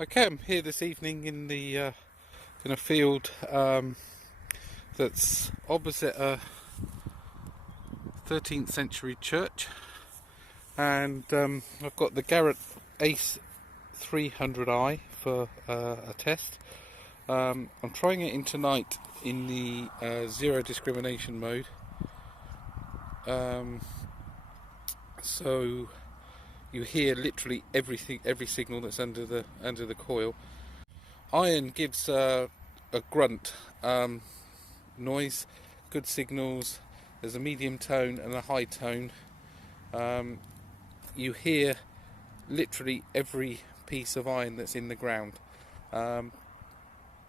Okay, I'm here this evening in a field that's opposite a 13th century church, and I've got the Garrett Ace 300i for a test. I'm trying it in tonight in the zero discrimination mode. So you hear literally everything, every signal that's under the coil. Iron gives a grunt noise, good signals. There's a medium tone and a high tone. You hear literally every piece of iron that's in the ground,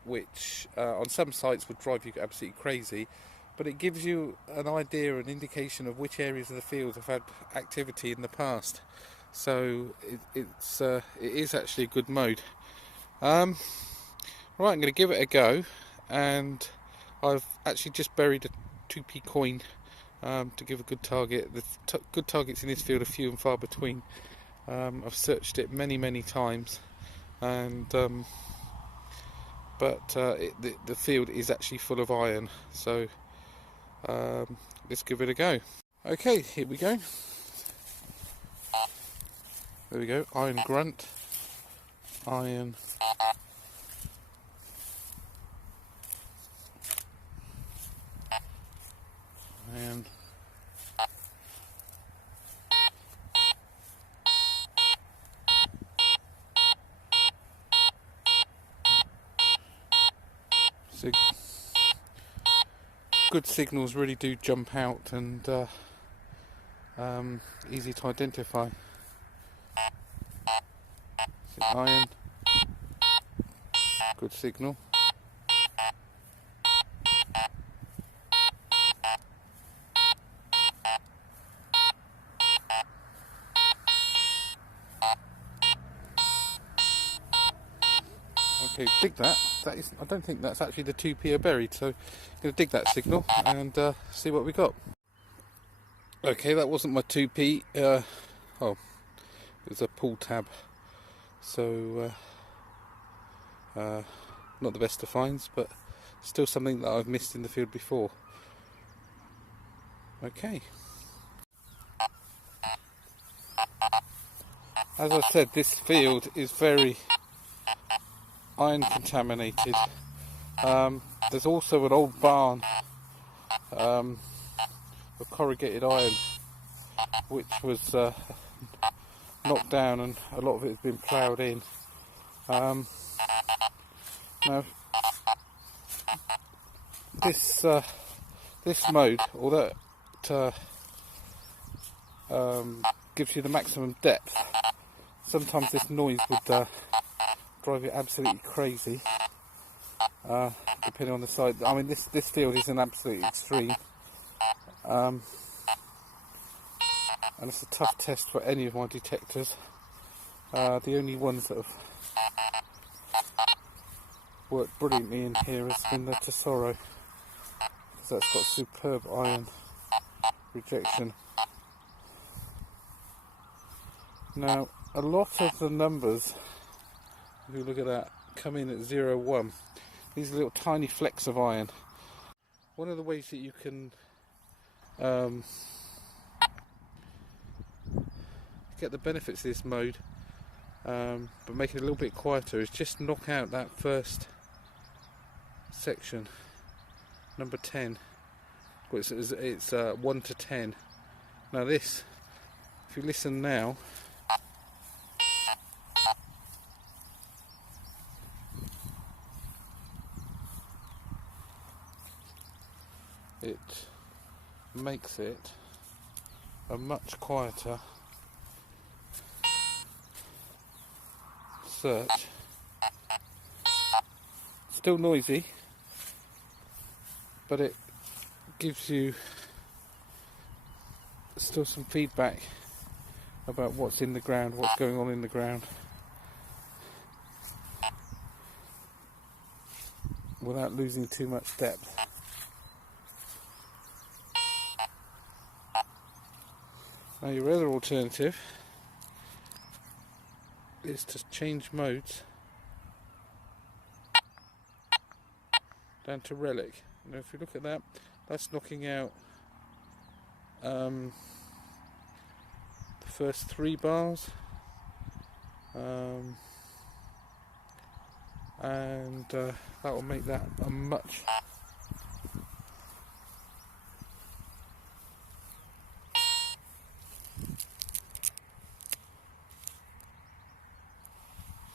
which on some sites would drive you absolutely crazy, but it gives you an idea, an indication of which areas of the field have had activity in the past. So it is actually a good mode. Right, I'm going to give it a go, and I've actually just buried a 2p coin to give a good target. The good targets in this field are few and far between. I've searched it many times, and but the field is actually full of iron, so let's give it a go. Okay, here we go. There we go, iron grunt, iron and good signals really do jump out and easy to identify. Iron, good signal. Okay, dig that. That is, I don't think that's actually the 2p buried, so I'm going to dig that signal and see what we got. Okay, that wasn't my 2p. Oh, it was a pull tab. So, not the best of finds, but still something that I've missed in the field before. Okay. As I said, this field is very iron contaminated. There's also an old barn of corrugated iron which was knocked down, and a lot of it has been ploughed in. Now this mode, although it gives you the maximum depth, sometimes this noise would drive you absolutely crazy, depending on the side. I mean, this field is an absolute extreme, and it's a tough test for any of my detectors. The only ones that have worked brilliantly in here has been the Tesoro, because that's got superb iron rejection. Now, a lot of the numbers, if you look at that, come in at 0, 1. These are little tiny flecks of iron. One of the ways that you can get the benefits of this mode, but make it a little bit quieter, is just knock out that first section, number 10. It's 1 to 10. Now this, if you listen now, it makes it a much quieter search. Still noisy, but it gives you still some feedback about what's in the ground, what's going on in the ground, without losing too much depth. Now your other alternative is to change modes down to relic. Now if you look at that, that's knocking out the first 3 bars, and that will make that a much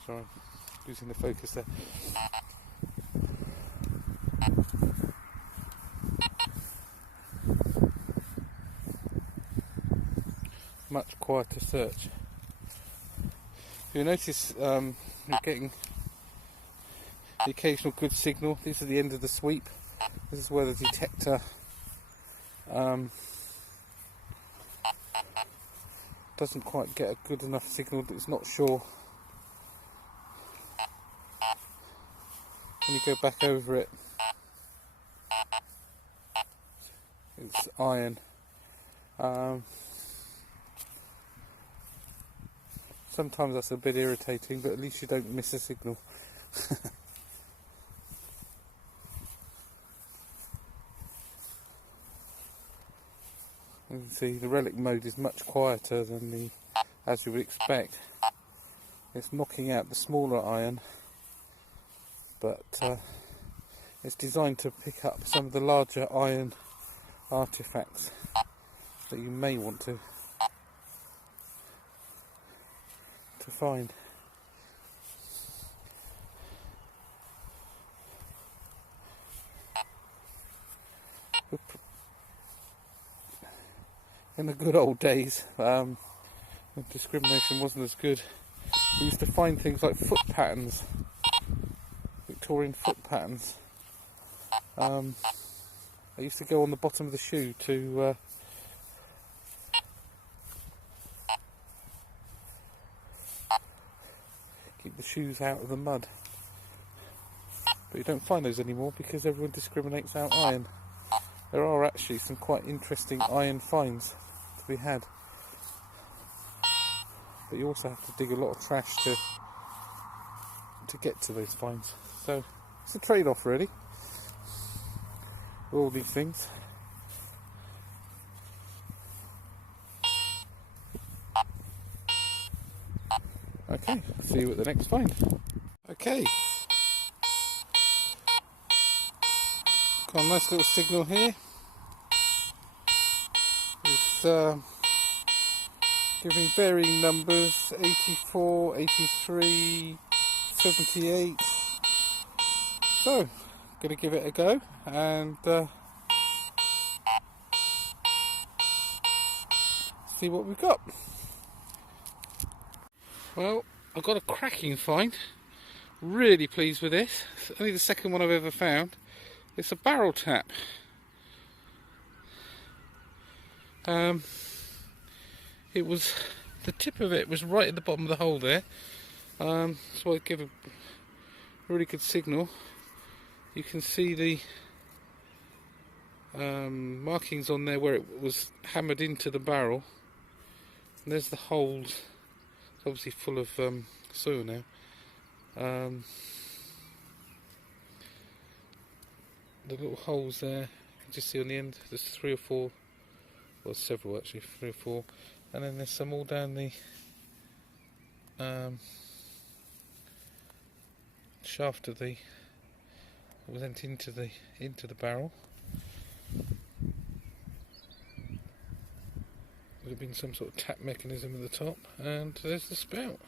sorry, losing the focus there. Much quieter search. You'll notice you're getting the occasional good signal. This is the end of the sweep. This is where the detector doesn't quite get a good enough signal. It's not sure. When you go back over it, it's iron. Sometimes that's a bit irritating, but at least you don't miss a signal. You can see the relic mode is much quieter than the, as you would expect. It's knocking out the smaller iron, but it's designed to pick up some of the larger iron artifacts that you may want to find. In the good old days, when discrimination wasn't as good, we used to find things like foot patterns, Victorian foot patterns. I used to go on the bottom of the shoe to keep the shoes out of the mud. But you don't find those anymore because everyone discriminates out iron. There are actually some quite interesting iron finds to be had, but you also have to dig a lot of trash to get to those finds. So it's a trade-off really, all these things. Okay, see you at the next find. Okay, got a nice little signal here. It's giving varying numbers, 84, 83, 78. So, I'm going to give it a go and see what we've got. Well, I've got a cracking find. Really pleased with this. It's only the second one I've ever found. It's a barrel tap. It was, the tip of it was right at the bottom of the hole there. So I give a really good signal. You can see the markings on there where it was hammered into the barrel. And there's the holes. It's obviously full of soil now. The little holes there, you can just see on the end, there's 3 or 4, well several actually, 3 or 4, and then there's some all down the shaft of the, that went into the barrel. Would have been some sort of tap mechanism at the top, and there's the spout.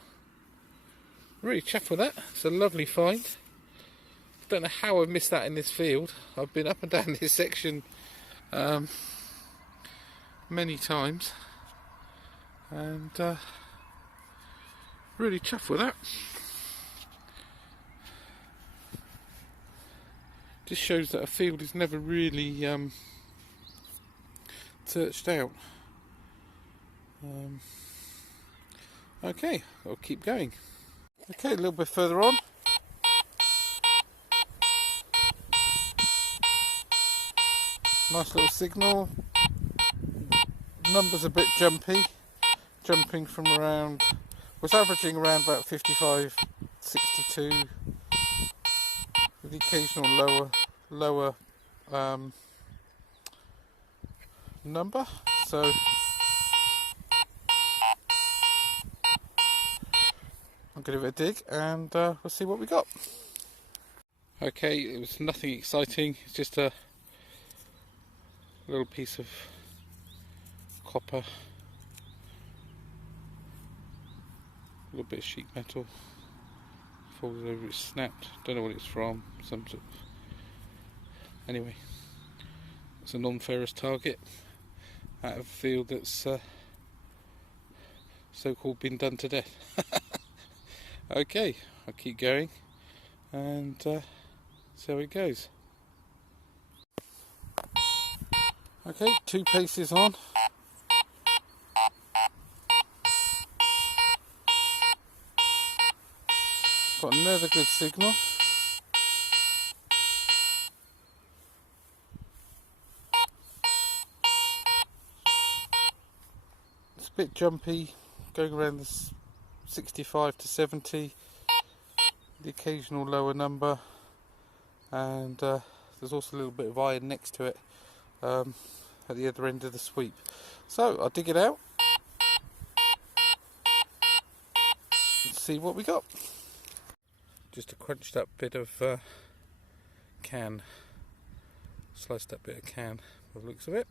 Really chuffed with that. It's a lovely find. Don't know how I've missed that in this field. I've been up and down this section many times, and really chuffed with that. Just shows that a field is never really searched out. Okay, I'll keep going. Okay, a little bit further on. Nice little signal. Numbers a bit jumpy. Jumping from around, was averaging around about 55, 62, with the occasional lower lower number, so I'll give it a dig and we'll see what we got. Okay, it was nothing exciting, it's just a little piece of copper, a little bit of sheet metal, falls over, it's snapped, don't know what it's from, some sort of, anyway, it's a non-ferrous target out of a field that's so-called been done to death. Okay, I'll keep going and see how it goes. Okay, 2 paces on. Got another good signal. It's a bit jumpy, going around the 65 to 70, the occasional lower number, and there's also a little bit of iron next to it at the other end of the sweep. So I'll dig it out and see what we got. Just a crunched up bit of can, sliced up bit of can by the looks of it.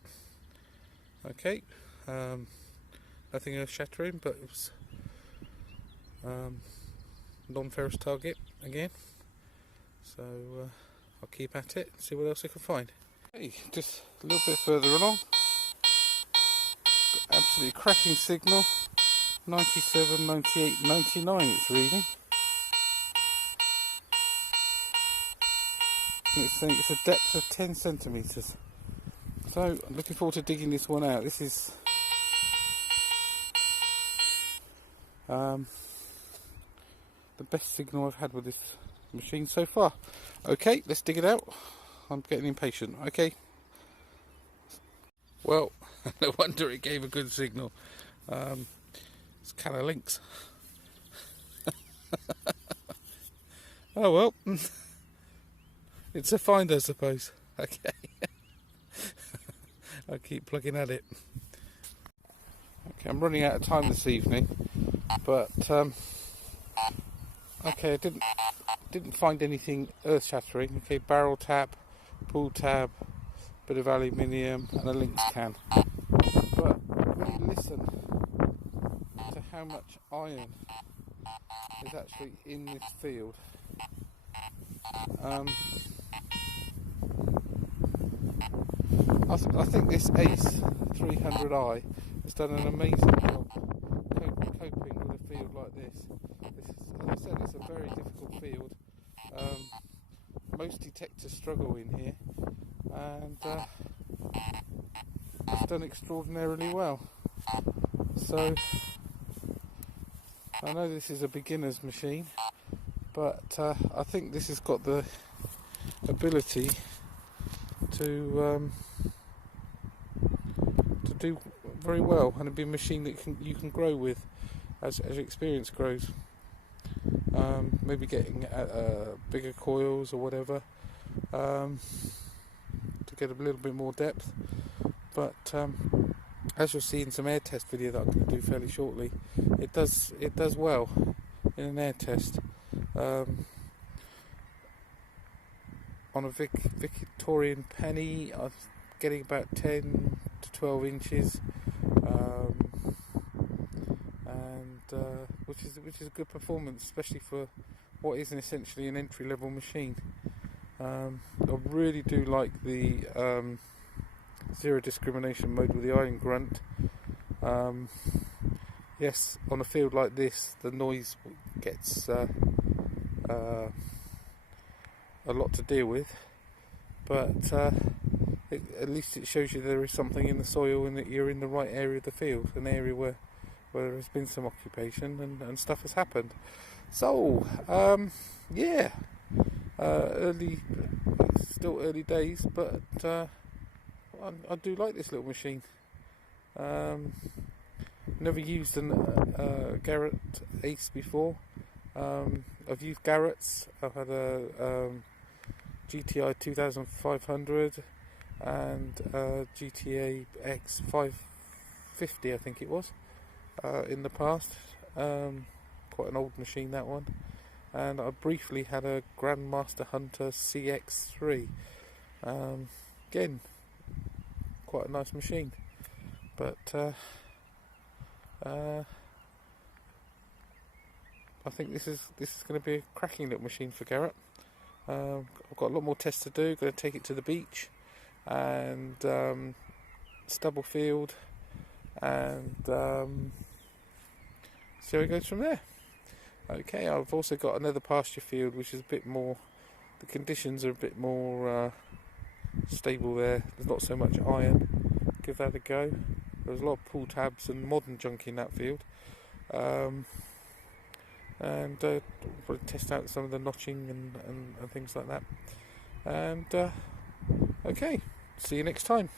Okay, nothing earth shattering, but it was non-ferrous target again, so I'll keep at it and see what else I can find. Okay, just a little bit further along, got absolutely cracking signal, 97, 98, 99 it's reading. And it's saying it's a depth of 10 centimetres. So I'm looking forward to digging this one out. This is the best signal I've had with this machine so far. Okay, let's dig it out. I'm getting impatient. Okay. Well, no wonder it gave a good signal. It's kind of links. Oh well. It's a find, I suppose. Okay. I'll keep plugging at it. Okay, I'm running out of time this evening, but okay, I didn't find anything earth-shattering. Okay, barrel tap, pull tab, bit of aluminium, and a Lynx can. But when you listen to how much iron is actually in this field, I think this Ace 300i has done an amazing job coping with a field like this. This is, as I said, it's a very difficult field. Most detectors struggle in here, and it's done extraordinarily well. So I know this is a beginner's machine, but I think this has got the ability to do very well, and it'll be a machine that you can grow with as your experience grows. Maybe getting bigger coils or whatever to get a little bit more depth. But as you'll see in some air test video that I'm going to do fairly shortly, it does well in an air test. On a Victorian penny, I'm getting about 10 to 12 inches, and which is a good performance, especially for what is essentially an entry-level machine. I really do like the zero discrimination mode with the iron grunt. Yes, on a field like this, the noise gets a lot to deal with, but at least it shows you there is something in the soil and that you're in the right area of the field, an area where there has been some occupation and stuff has happened. So yeah, still early days, but I do like this little machine. Never used a Garrett Ace before. I've used Garrett's. I've had a GTI 2500 and GTA X 550, I think it was, in the past. Quite an old machine, that one. And I briefly had a Grandmaster Hunter CX3. Again, quite a nice machine. But I think this is going to be a cracking little machine for Garrett. I've got a lot more tests to do. Going to take it to the beach and stubble field, and see how it goes from there. Okay, I've also got another pasture field which is a bit more, the conditions are a bit more stable there. There's not so much iron. Give that a go. There's a lot of pull tabs and modern junk in that field. And probably test out some of the notching and things like that. And okay, see you next time.